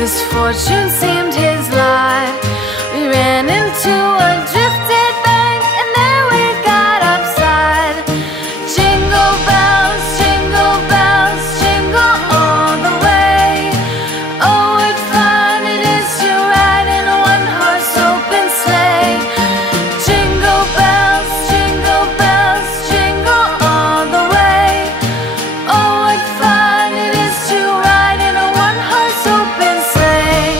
Misfortune seemed his lot. We ran into a drifted bank, and there we got upside. Jingle bells, jingle all the way. Oh, what fun it is to ride in a one-horse open sleigh. Jingle bells, jingle all the way. Oh, what fun it is to ride in a one-horse open sleigh.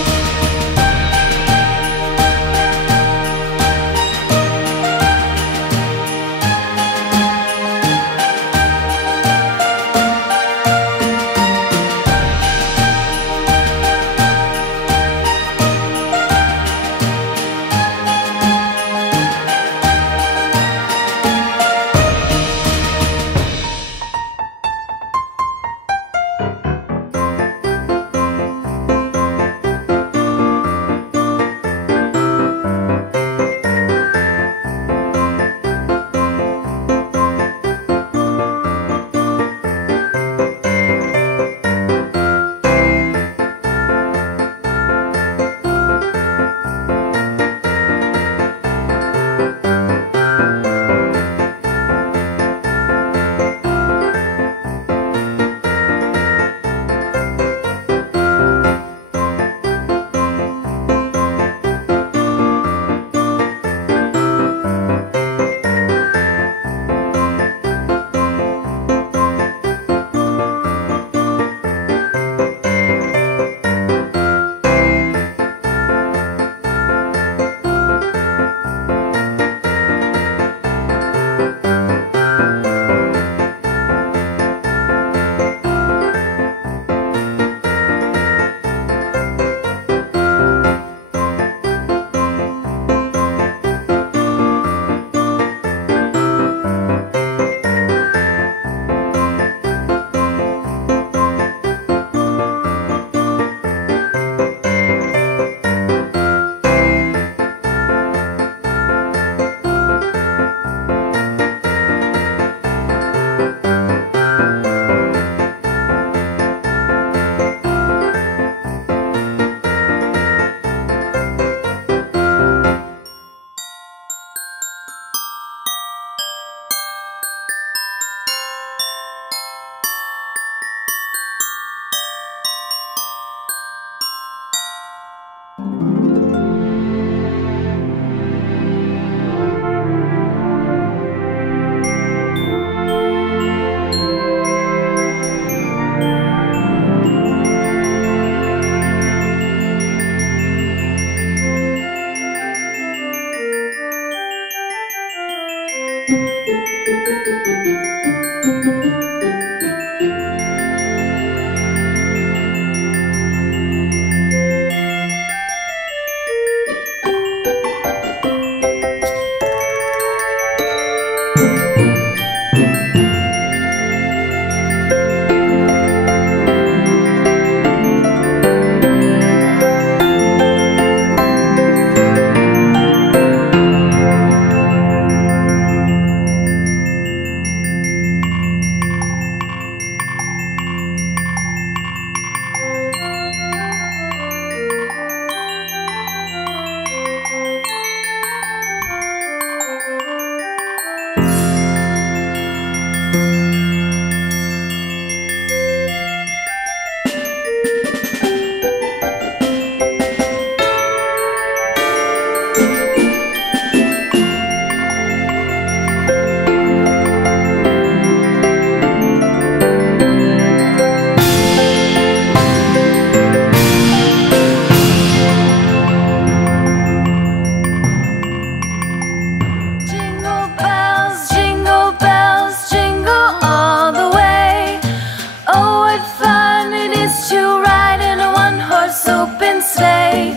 open sleigh.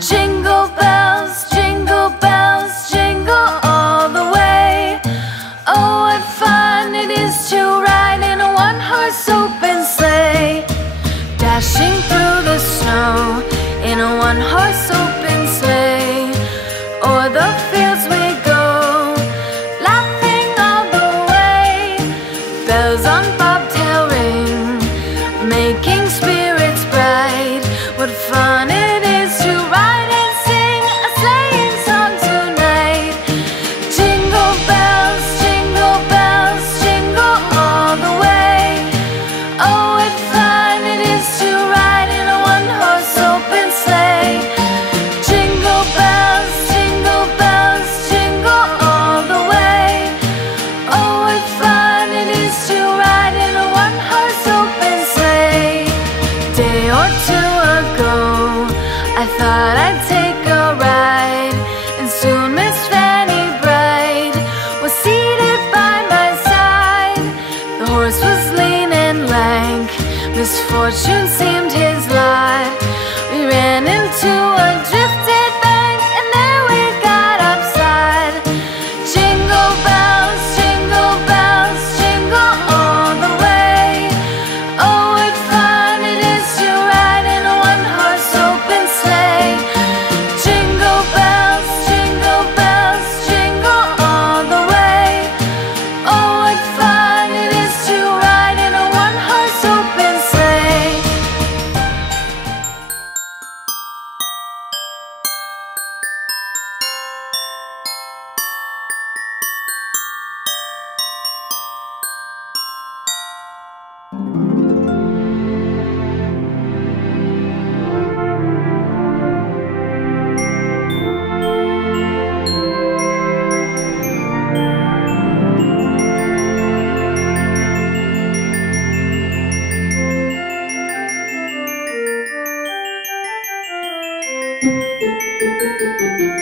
Jingle bells, jingle all the way. Oh, what fun it is to ride in a one-horse open sleigh. Dashing through the snow in a one-horse open sleigh. O'er the fields we go, laughing all the way. Bells on bobtail ring, making spirits bright. What fun it is to ride and sing a sleighing song tonight. Jingle bells, jingle all the way. Oh, what fun it is to ride in a one-horse open sleigh. Jingle bells, jingle all the way. Oh, what fun it is to ride in a one-horse open sleigh. Day or two ago, I thought I'd take a ride, and soon Miss Fanny Bright was seated by my side. The horse was lean and lank, misfortune seemed his lot. We ran into a drifted bank, and there we got upside. Jingle bells, jingle all the way. Oh, what fun it is to ride in a one-horse open sleigh. Jingle bells, jingle all the way. Oh, what fun it is to ride in a one-horse open sleigh. Thank you.